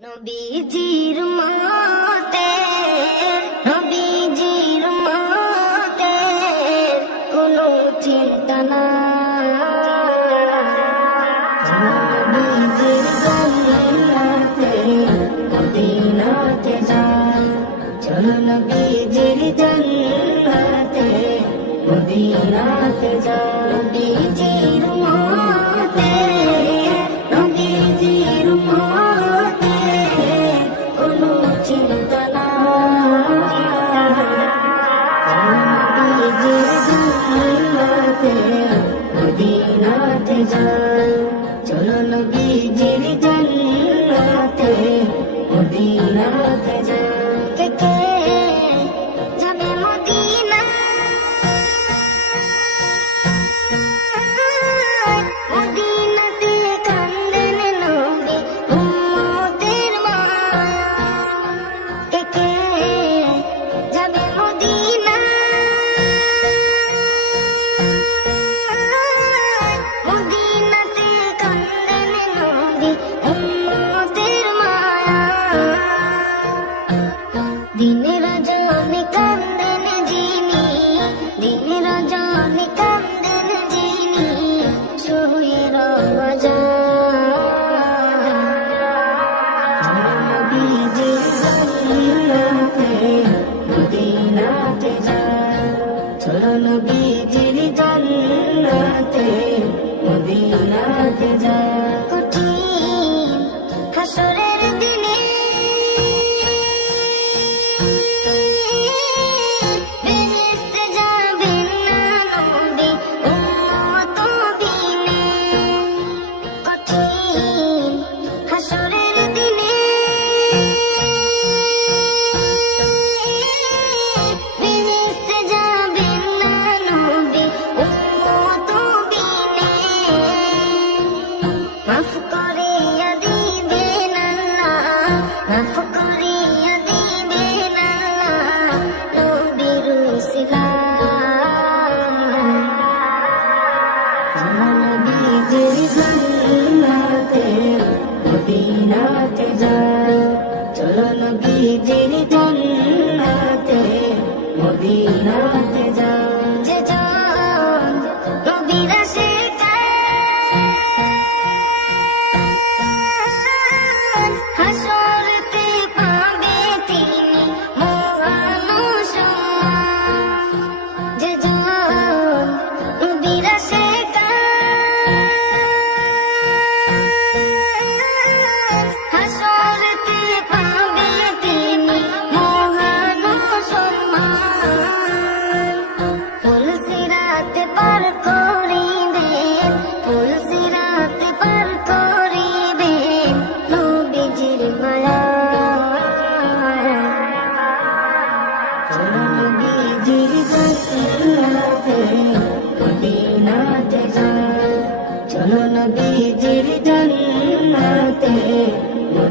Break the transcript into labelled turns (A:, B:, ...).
A: নবীজির মতে নবীজির মতে কোনো চিন্তা না নবীজির জান্নাতে মদিনাতে যাই চলো নবীজির জান্নাতে, মদিনাতে যাই be নবীজির জন্নাতে মদিনাতে জড়ি চলো নবীজির জন্নাতে মদিনাতে যাও যে জন নবীরা হাসরতে পাবে তিনি মহানুসম্মান যে